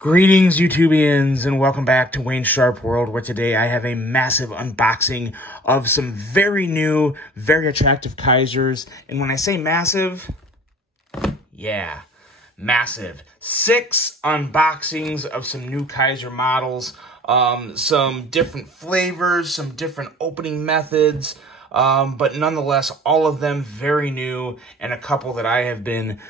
Greetings, YouTubians, and welcome back to Wayne's Sharp World, where today I have a massive unboxing of some very new, very attractive Kaizers. And when I say massive, yeah, massive. 6 unboxings of some new Kaizer models, some different flavors, some different opening methods, but nonetheless, all of them very new, and a couple that I have been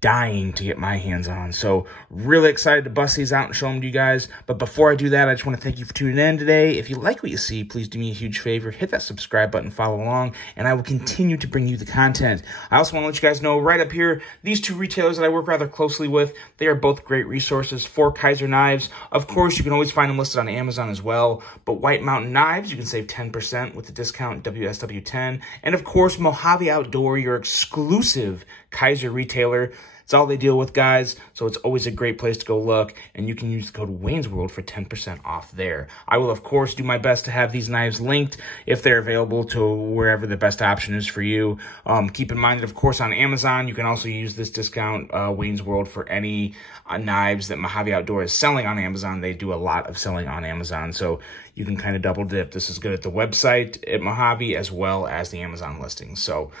dying to get my hands on. So really excited to bust these out and show them to you guys. But before I do that, I just want to thank you for tuning in today. If you like what you see, please do me a huge favor. Hit that subscribe button, follow along, and I will continue to bring you the content. I also want to let you guys know right up here, these 2 retailers that I work rather closely with, they are both great resources for Kaizer knives. Of course, you can always find them listed on Amazon as well. But White Mountain Knives, you can save 10% with the discount WSW10. And of course, Mojave Outdoor, your exclusive Kaizer retailer. It's all they deal with, guys, so it's always a great place to go look, and you can use the code Wayne's World for 10% off there. I will, of course, do my best to have these knives linked if they're available to wherever the best option is for you. Keep in mind that, of course, on Amazon, you can also use this discount, Wayne's World, for any knives that Mojave Outdoor is selling on Amazon. They do a lot of selling on Amazon, so you can kind of double dip. This is good at the website at Mojave as well as the Amazon listings. So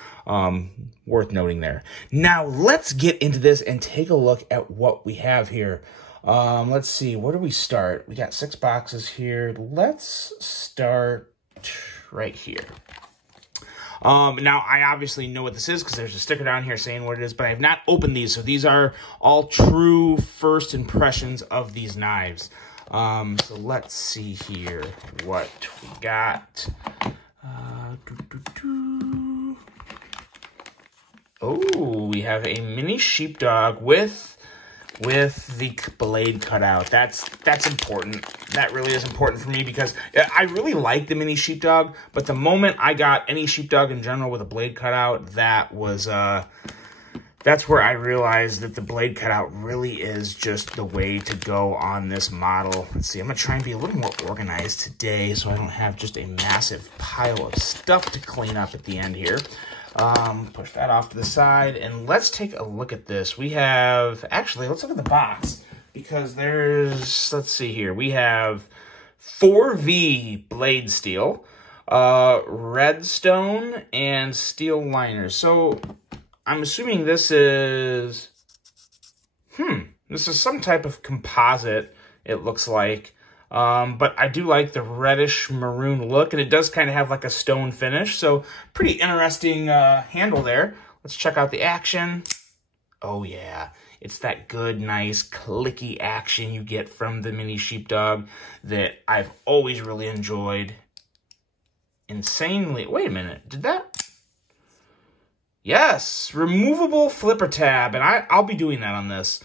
worth noting there. Now let's get into this and take a look at what we have here. Let's see, where do we start? We got 6 boxes here. Let's start right here. Now, I obviously know what this is because there's a sticker down here saying what it is, but I have not opened these. So these are all true first impressions of these knives. So let's see here what we got. Oh, we have a mini sheepdog with the blade cut out. That's important. That really is important for me because I really like the mini sheepdog, but the moment I got any sheepdog in general with a blade cut out, that was that's where I realized that the blade cutout really is just the way to go on this model. Let's see, I'm gonna try and be a little more organized today so I don't have just a massive pile of stuff to clean up at the end here. Push that off to the side, and let's take a look at this. We have, actually, let's look at the box, because there's, let's see here, we have 4V blade steel, redstone, and steel liners. So I'm assuming this is, this is some type of composite, it looks like. But I do like the reddish maroon look, and it does kind of have like a stone finish. So pretty interesting handle there. Let's check out the action. Oh yeah, it's that good, nice, clicky action you get from the mini sheepdog that I've always really enjoyed. Insanely, wait a minute, did that? Yes, removable flipper tab, and I'll be doing that on this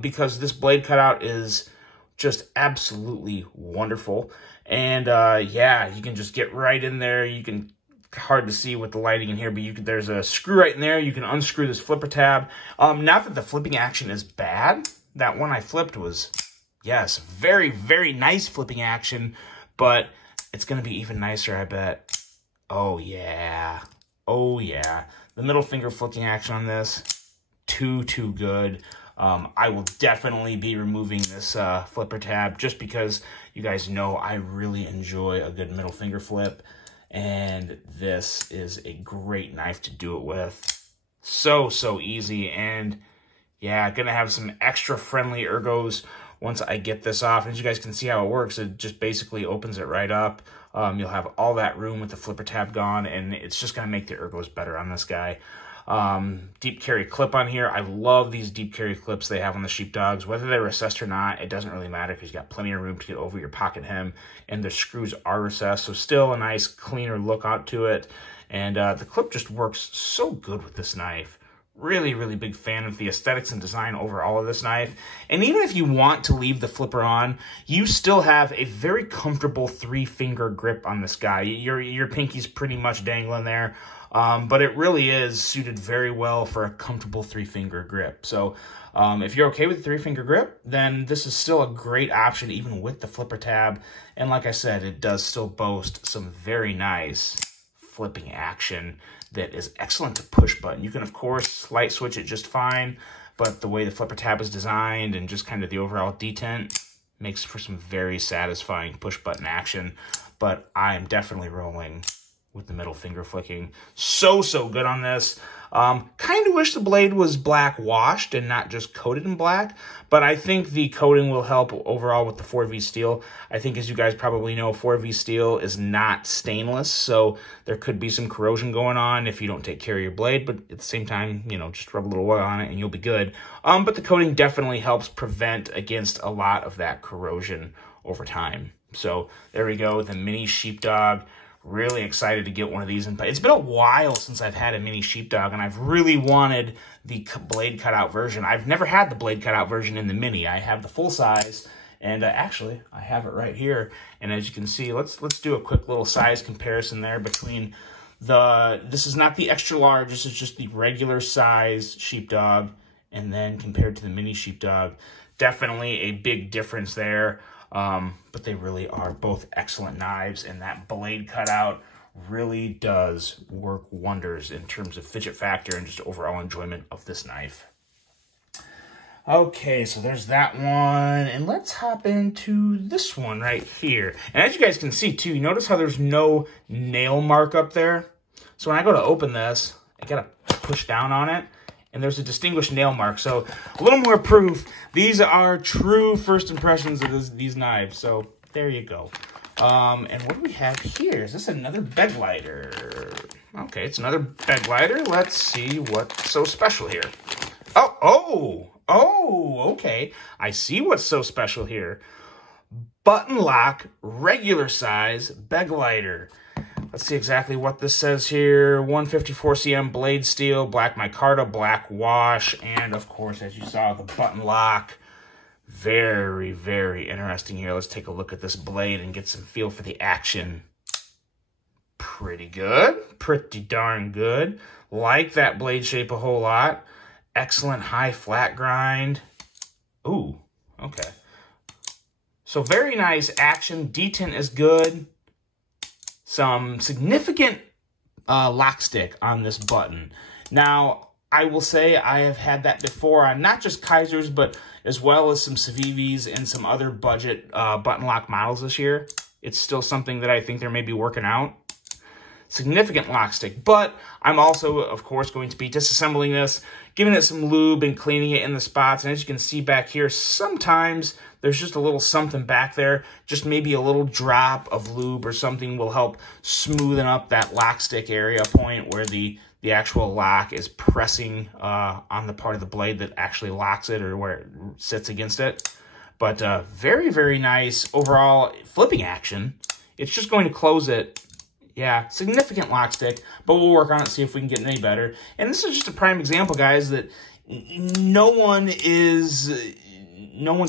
because this blade cutout is just absolutely wonderful. And yeah, you can just get right in there. You can, hard to see with the lighting in here, but there's a screw right in there. You can unscrew this flipper tab. Not that the flipping action is bad. That one I flipped was, yes, very, very nice flipping action, but it's gonna be even nicer, I bet. Oh yeah, oh yeah. The middle finger flipping action on this, too good. I will definitely be removing this flipper tab just because you guys know I really enjoy a good middle finger flip, and this is a great knife to do it with. So easy, and yeah, gonna have some extra friendly ergos once I get this off. As you guys can see how it works, it just basically opens it right up. You'll have all that room with the flipper tab gone, and it's just gonna make the ergos better on this guy. Deep carry clip on here. I love these deep carry clips they have on the sheepdogs. Whether they're recessed or not, it doesn't really matter because you got plenty of room to get over your pocket hem, and the screws are recessed, so still a nice cleaner look onto it. And the clip just works so good with this knife. Really, really big fan of the aesthetics and design overall of this knife. And even if you want to leave the flipper on, you still have a very comfortable 3-finger grip on this guy. Your pinky's pretty much dangling there. But it really is suited very well for a comfortable 3-finger grip. So if you're okay with the 3-finger grip, then this is still a great option even with the flipper tab. And like I said, it does still boast some very nice flipping action that is excellent to push button. You can, of course, light switch it just fine. but the way the flipper tab is designed and just kind of the overall detent makes for some very satisfying push button action. But I am definitely rolling with the middle finger flicking. So good on this. Kind of wish the blade was black washed and not just coated in black, but I think the coating will help overall with the 4V steel. I think, as you guys probably know, 4V steel is not stainless, so there could be some corrosion going on if you don't take care of your blade, but at the same time, you know, just rub a little oil on it and you'll be good. But the coating definitely helps prevent against a lot of that corrosion over time. So there we go, the mini sheepdog. Really excited to get one of these. It's been a while since I've had a mini sheepdog, and I've really wanted the blade cutout version. I've never had the blade cutout version in the mini. I have the full size, and actually, I have it right here. And as you can see, let's do a quick little size comparison there between this is not the extra large, this is just the regular size sheepdog, and then compared to the mini sheepdog, definitely a big difference there. But they really are both excellent knives, and that blade cutout really does work wonders in terms of fidget factor and just overall enjoyment of this knife. Okay, so there's that one, and let's hop into this one right here. And as you guys can see too, you notice how there's no nail mark up there? So when I go to open this, I gotta push down on it, and there's a distinguished nail mark. So a little more proof. These are true first impressions of these knives. So there you go. And what do we have here? Is this another bed lighter? Okay, it's another bed lighter. Let's see what's so special here. Oh, okay. I see what's so special here. Button lock, regular size bed lighter. Let's see exactly what this says here. 154 cm blade steel, black micarta, black wash, and of course, as you saw, the button lock. Very, very interesting here. Let's take a look at this blade and get some feel for the action. Pretty good. Pretty darn good. Like that blade shape a whole lot. Excellent high flat grind. Ooh, okay. So very nice action. Detent is good. Some significant lock stick on this button. Now, I will say I have had that before on not just Kaizers, but as well as some Civivis and some other budget button lock models this year. It's still something that I think they're maybe working out. Significant lock stick, but I'm also, of course, going to be disassembling this, giving it some lube and cleaning it in the spots. And as you can see back here, sometimes there's just a little something back there. Just maybe a little drop of lube or something will help smoothen up that lock stick area point where the actual lock is pressing on the part of the blade that actually locks it or where it sits against it. But very, very nice overall flipping action. It's just going to close it. Yeah, significant lock stick, but we'll work on it, see if we can get it any better. And this is just a prime example, guys, that no one's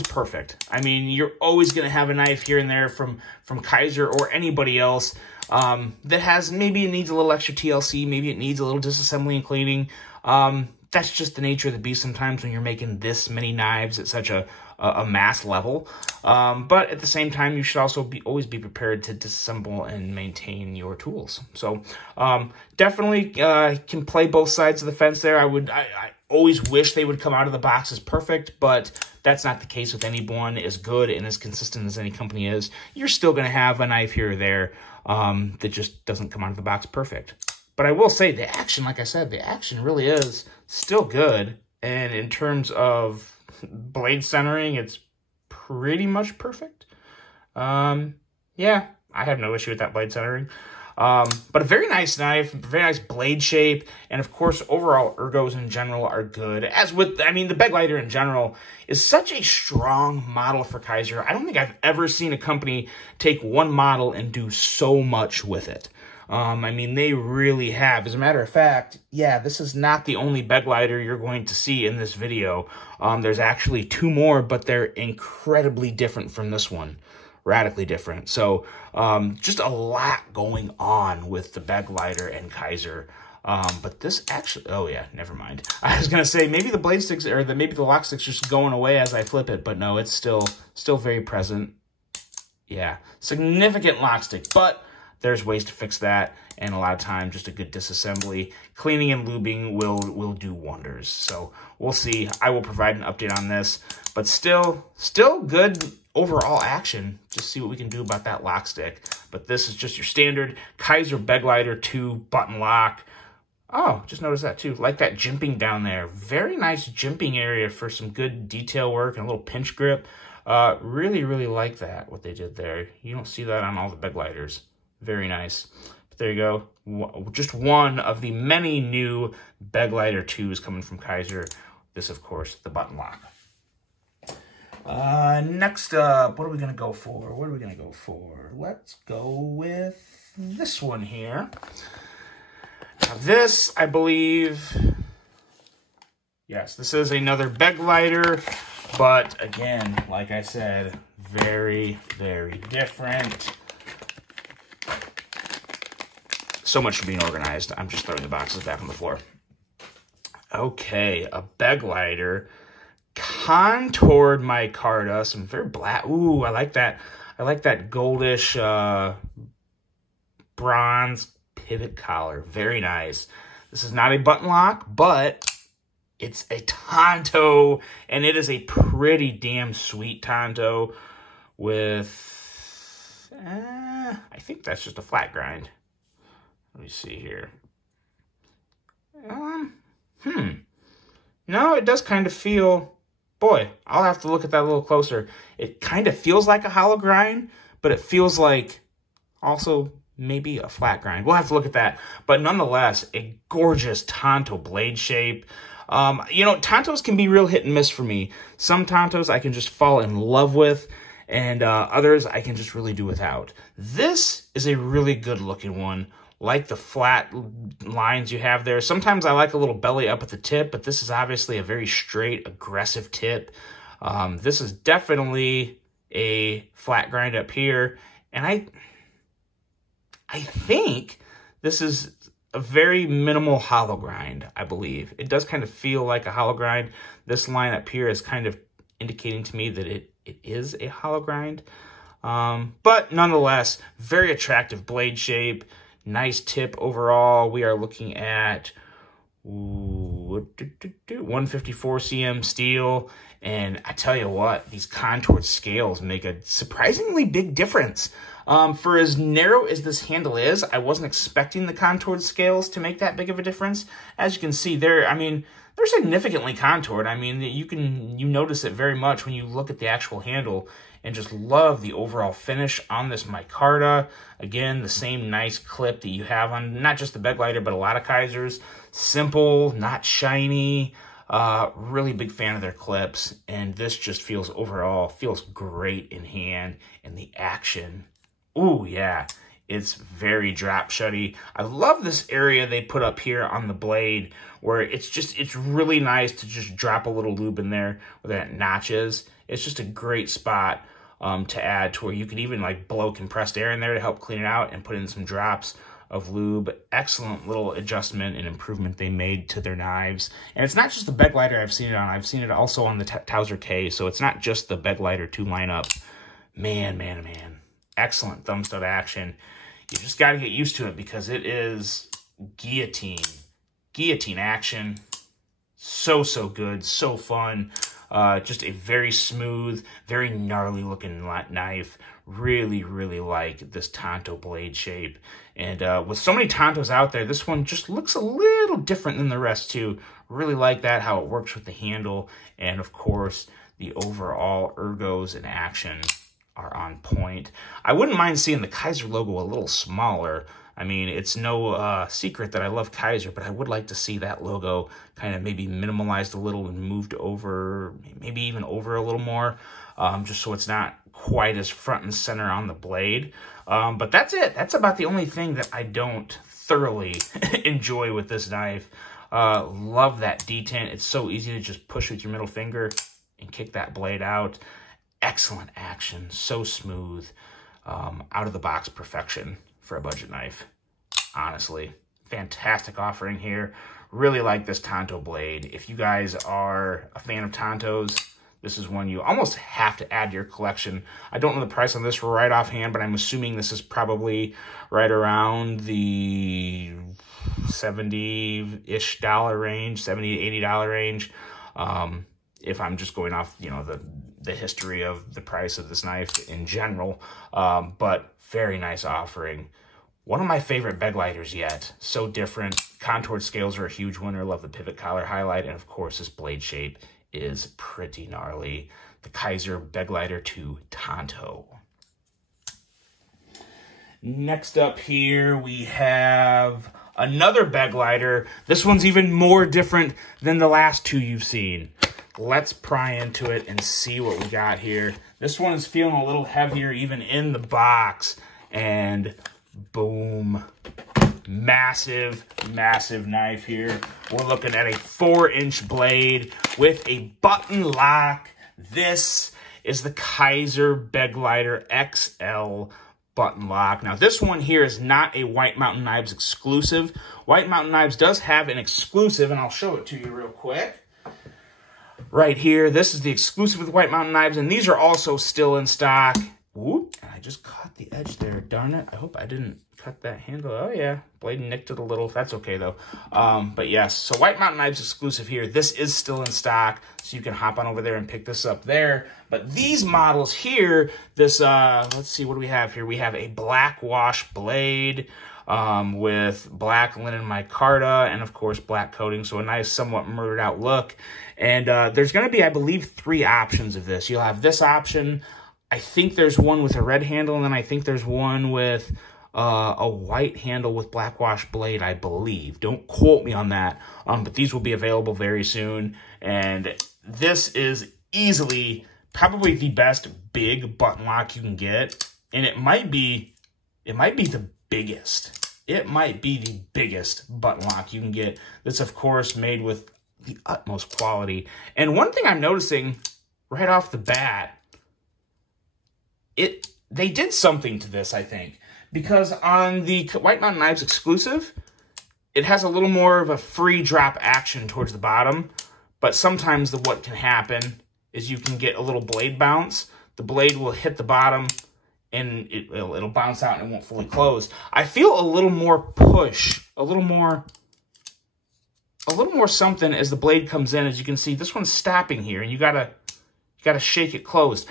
perfect. I mean, you're always going to have a knife here and there from Kaiser or anybody else that has, maybe it needs a little extra TLC, maybe it needs a little disassembly and cleaning. That's just the nature of the beast sometimes when you're making this many knives at such a mass level. But at the same time, you should also always be prepared to disassemble and maintain your tools. So definitely can play both sides of the fence there. I always wish they would come out of the box as perfect, but that's not the case with anyone as good and as consistent as any company is. You're still going to have a knife here or there that just doesn't come out of the box perfect. But I will say the action, like I said, the action really is still good. And in terms of blade centering, it's pretty much perfect. Yeah, I have no issue with that blade centering. But a very nice knife, very nice blade shape, and of course, overall ergos in general are good. As with, I mean, the bed lighter in general is such a strong model for Kaiser. I don't think I've ever seen a company take one model and do so much with it. I mean, they really have. As a matter of fact, yeah, this is not the only bed lighter you're going to see in this video. There's actually two more, but they're incredibly different from this one. Radically different. So, just a lot going on with the bed lighter and Kaiser. But this actually, oh yeah, never mind. I was going to say, maybe the blade sticks, or maybe the lock stick's just going away as I flip it, but no, it's still very present. Yeah, significant lock stick, but there's ways to fix that. And a lot of times, just a good disassembly, cleaning and lubing will do wonders. So we'll see. I will provide an update on this, but still good overall action. Just see what we can do about that lock stick. But this is just your standard KIZER Beglighter 2 button lock. Oh, just noticed that too. Like that jimping down there. Very nice jimping area for some good detail work and a little pinch grip. Really, really like that, what they did there. You don't see that on all the Beglighters. Very nice. But there you go. Just one of the many new Beglighter 2s coming from KIZER. This, of course, the button lock. Next up, what are we going to go for? Let's go with this one here. Now this, I believe, yes, this is another Beglighter, but again, like I said, very, very different. So much for being organized. I'm just throwing the boxes back on the floor. Okay, a Beglighter. Contoured micarta, some very black. Ooh, I like that. I like that goldish bronze pivot collar. Very nice. This is not a button lock, but it's a Tonto, and it is a pretty damn sweet Tonto with, I think that's just a flat grind. Let me see here. No, it does kind of feel, boy, I'll have to look at that a little closer. It kind of feels like a hollow grind, but it feels like also maybe a flat grind. We'll have to look at that. But nonetheless, a gorgeous Tonto blade shape. You know, Tontos can be real hit and miss for me. Some Tontos I can just fall in love with, and others I can just really do without. This is a really good looking one. Like the flat lines you have there. Sometimes I like a little belly up at the tip, but this is obviously a very straight, aggressive tip. This is definitely a flat grind up here. And I think this is a very minimal hollow grind, I believe. It does kind of feel like a hollow grind. This line up here is kind of indicating to me that it is a hollow grind. But nonetheless, very attractive blade shape. Nice tip overall. We are looking at 154 cm steel. And I tell you what, these contoured scales make a surprisingly big difference. For as narrow as this handle is, I wasn't expecting the contoured scales to make that big of a difference. As you can see, they're significantly contoured. I mean, you notice it very much when you look at the actual handle, and just love the overall finish on this micarta. Again, the same nice clip that you have on not just the Beglighter, but a lot of KIZERs. Simple, not shiny. Really big fan of their clips. And this just feels great in hand. And the action, ooh, yeah. It's very drop shutty. I love this area they put up here on the blade where it's really nice to just drop a little lube in there where that notch is. It's just a great spot to add to where you can even like blow compressed air in there to help clean it out and put in some drops of lube. Excellent little adjustment and improvement they made to their knives. And it's not just the Beglighter I've seen it on. I've seen it also on the Towser K. So it's not just the Beglighter 2 lineup. Man. Excellent thumb stud action. You just got to get used to it because it is guillotine action. So good, so fun. Just a very smooth, very gnarly looking knife. Really like this Tonto blade shape. And with so many Tontos out there, this one just looks a little different than the rest too. Really like that, how it works with the handle. And of course, the overall ergos in action are on point. I wouldn't mind seeing the KIZER logo a little smaller. I mean, it's no secret that I love KIZER, but I would like to see that logo kind of maybe minimalized a little and moved over, maybe even over a little more, just so it's not quite as front and center on the blade. But that's it. That's about the only thing that I don't thoroughly enjoy with this knife. Love that detent. It's so easy to just push with your middle finger and kick that blade out. Excellent action, so smooth, out of the box perfection for a budget knife. Honestly, fantastic offering here. Really like this Tonto blade. If you guys are a fan of Tontos, this is one you almost have to add to your collection. I don't know the price on this right offhand, but I'm assuming this is probably right around the $70-ish range, $70 to $80 range. If I'm just going off, you know, the history of the price of this knife in general. But very nice offering. One of my favorite bed lighters yet. So different. Contoured scales are a huge winner. Love the pivot collar highlight. And of course, this blade shape is pretty gnarly. The KIZER Bed Lighter 2 Tonto. Next up here, we have another bed lighter. This one's even more different than the last two you've seen. Let's pry into it and see what we got here. This one is feeling a little heavier even in the box. And boom. Massive, massive knife here. We're looking at a 4-inch blade with a button lock. This is the KIZER Bed Lighter XL button lock. Now, this one here is not a White Mountain Knives exclusive. White Mountain Knives does have an exclusive, and I'll show it to you real quick. Right here, this is the exclusive with White Mountain Knives, and these are also still in stock. Whoop, I just caught the edge there, darn it. I hope I didn't cut that handle. Oh yeah, blade nicked it a little. That's okay though. But yes, so White Mountain Knives exclusive here. This is still in stock, so you can hop on over there and pick this up there. But these models here, this, let's see, what do we have here? We have a black wash blade with black linen micarta and of course black coating, so a nice somewhat murdered out look. And there's going to be, I believe, 3 options of this. You'll have this option. I think there's one with a red handle, and then I think there's one with a white handle with black wash blade, I believe. Don't quote me on that, but these will be available very soon. And this is easily probably the best big button lock you can get, and it might be the biggest. It might be the biggest button lock you can get. That's of course made with the utmost quality. And one thing I'm noticing right off the bat, they did something to this, I think. Because on the White Mountain Knives exclusive, it has a little more of a free drop action towards the bottom. But sometimes what can happen is you can get a little blade bounce. The blade will hit the bottom and it'll bounce out and it won't fully close. I feel a little more push, a little more something as the blade comes in. As you can see, this one's stopping here and you gotta shake it closed.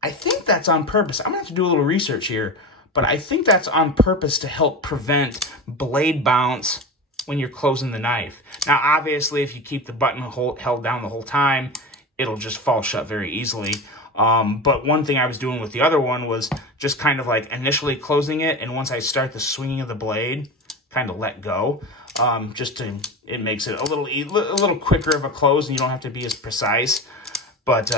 I think that's on purpose. I'm gonna have to do a little research here, but I think that's on purpose to help prevent blade bounce when you're closing the knife. Now, obviously, if you keep the button held down the whole time, it'll just fall shut very easily. But one thing I was doing with the other one was just kind of like initially closing it, and once I start the swinging of the blade, kind of let go. It makes it a little quicker of a close, and you don't have to be as precise. But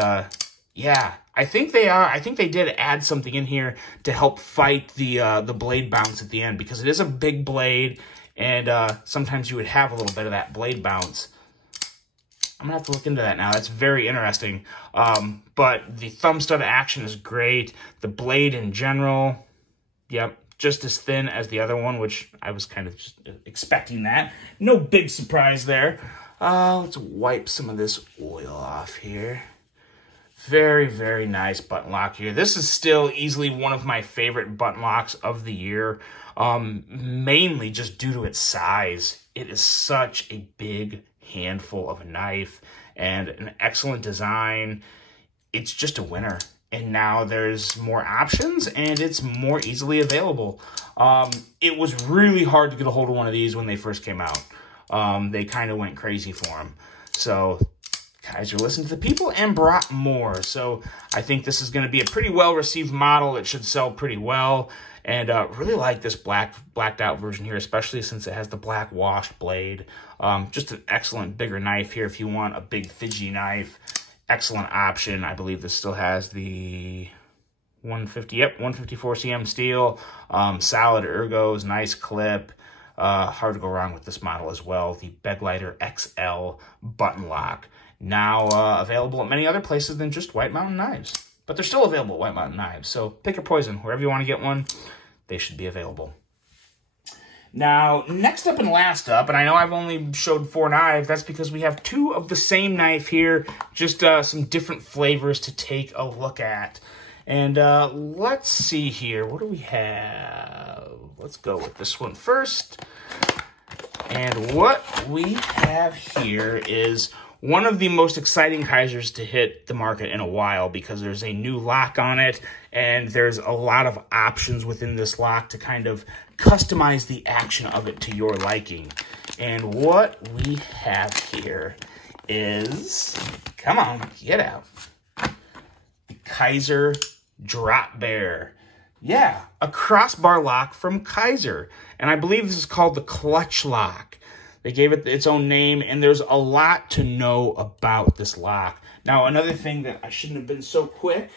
yeah, I think they did add something in here to help fight the blade bounce at the end, because it is a big blade, and sometimes you would have a little bit of that blade bounce. I'm gonna have to look into that now. That's very interesting. But the thumb stud action is great. The blade in general, yep, just as thin as the other one, which I was kind of just expecting that. No big surprise there. Let's wipe some of this oil off here. Very, very nice button lock here. This is still easily one of my favorite button locks of the year, mainly just due to its size. It is such a big handful of a knife and an excellent design. It's just a winner. And now there's more options and it's more easily available. It was really hard to get a hold of one of these when they first came out. They kind of went crazy for them. So KIZER listened to the people and brought more. So I think this is going to be a pretty well-received model. It should sell pretty well. And really like this blacked out version here, especially since it has the black washed blade. Just an excellent bigger knife here if you want a big fidgety knife. Excellent option. I believe this still has the 154 cm steel. Solid ergos, nice clip. Hard to go wrong with this model as well. The Bed Lighter XL button lock. Now available at many other places than just White Mountain Knives. But they're still available at White Mountain Knives. So pick your poison. Wherever you want to get one, they should be available. Now, next up and last up, and I know I've only showed 4 knives, that's because we have 2 of the same knife here, just some different flavors to take a look at. And let's see here, what do we have? Let's go with this one first. And what we have here is one of the most exciting Kaizers to hit the market in a while, because there's a new lock on it, and there's a lot of options within this lock to kind of customize the action of it to your liking. And what we have here is, come on, get out, the KIZER Drop Bear. Yeah, a crossbar lock from KIZER. And I believe this is called the Clutch Lock. They gave it its own name, and there's a lot to know about this lock. Now, another thing that I shouldn't have been so quick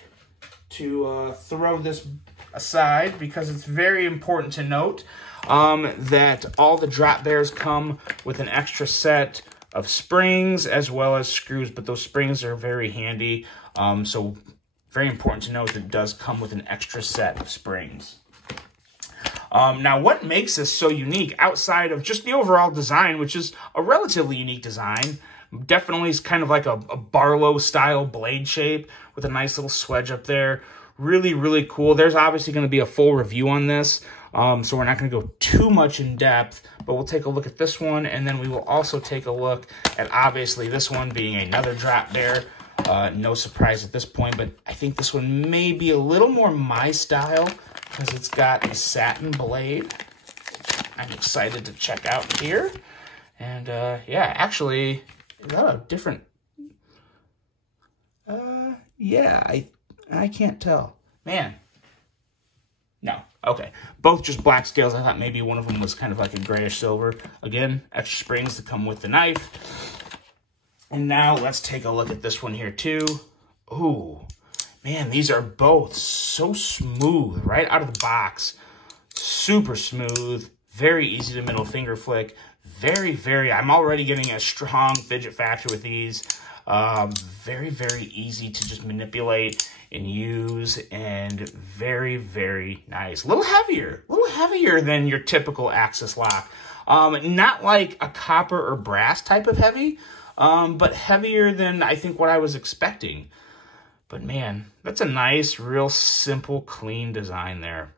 to throw this aside, because it's very important to note that all the drop bears come with an extra set of springs as well as screws, but those springs are very handy. So very important to note that it does come with an extra set of springs. Now, what makes this so unique outside of just the overall design, which is a relatively unique design, definitely is kind of like a Barlow style blade shape with a nice little swedge up there. Really, really cool. There's obviously going to be a full review on this, so we're not going to go too much in depth, but we'll take a look at this one, and then we will also take a look at obviously this one being another drop bear. No surprise at this point, but I think this one may be a little more my style because it's got a Satin Blade, which I'm excited to check out here. And yeah, actually, is that a different... yeah, I can't tell. Man. No. Okay. Both just black scales. I thought maybe one of them was kind of like a grayish silver. Again, extra springs to come with the knife. And now let's take a look at this one here too. Ooh, man, these are both so smooth right out of the box. Super smooth. Very easy to middle finger flick. Very, I'm already getting a strong fidget factor with these. Very easy to just manipulate and use, and very nice. A little heavier than your typical Axis lock. Not like a copper or brass type of heavy, but heavier than I think what I was expecting. But man, that's a nice, real simple, clean design there.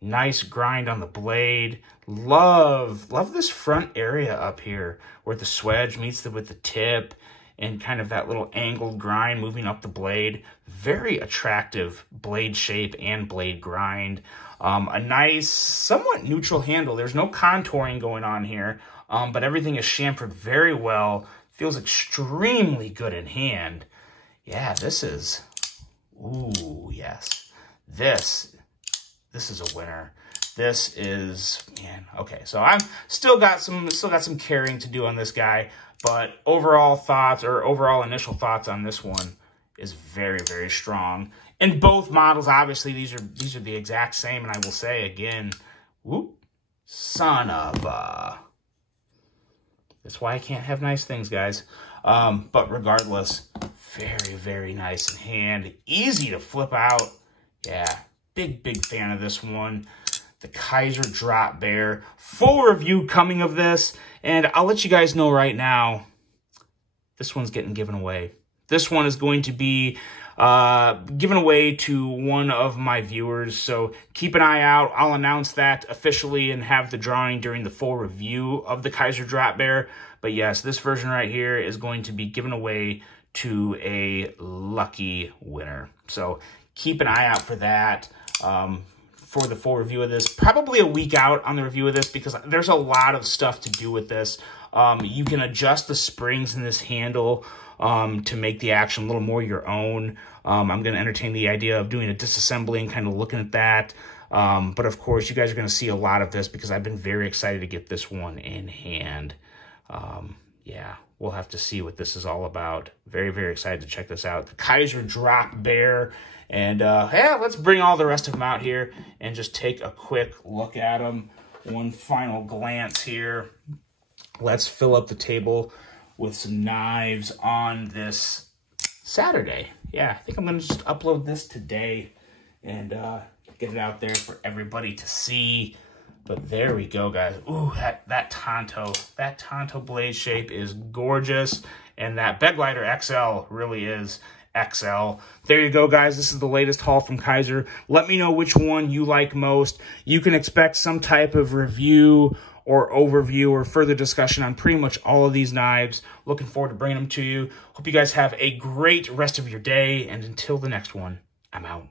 Nice grind on the blade. Love this front area up here where the swedge meets with the tip, and kind of that little angled grind moving up the blade. Very attractive blade shape and blade grind. A nice, somewhat neutral handle. There's no contouring going on here, but everything is chamfered very well. Feels extremely good in hand. Yeah, this is, ooh, yes. This is a winner. This is, man, okay. So I'm still got some carrying to do on this guy, but overall thoughts, or overall initial thoughts on this one is very strong. In both models, obviously, these are the exact same, and I will say again, whoop, son of a... That's why I can't have nice things, guys. But regardless, very nice in hand. Easy to flip out. Yeah, big fan of this one. The KIZER Drop Bear. Full review coming of this. And I'll let you guys know right now, this one's getting given away. This one is going to be given away to one of my viewers. So keep an eye out. I'll announce that officially and have the drawing during the full review of the KIZER Drop Bear. But yes, this version right here is going to be given away to a lucky winner. So keep an eye out for that. For the full review of this, probably a week out on the review of this, because there's a lot of stuff to do with this. You can adjust the springs in this handle to make the action a little more your own. I'm going to entertain the idea of doing a disassembly and kind of looking at that. But of course, you guys are going to see a lot of this because I've been very excited to get this one in hand. Yeah, we'll have to see what this is all about. Very excited to check this out. The KIZER Drop Bear. And yeah, let's bring all the rest of them out here and just take a quick look at them. One final glance here. Let's fill up the table with some knives on this Saturday. Yeah, I think I'm going to just upload this today and get it out there for everybody to see. But there we go, guys. Ooh, that Tonto blade shape is gorgeous. And that bed glider XL really is XL. There you go, guys. This is the latest haul from Kaiser. Let me know which one you like most. You can expect some type of review or overview or further discussion on pretty much all of these knives. Looking forward to bringing them to you. Hope you guys have a great rest of your day. And until the next one, I'm out.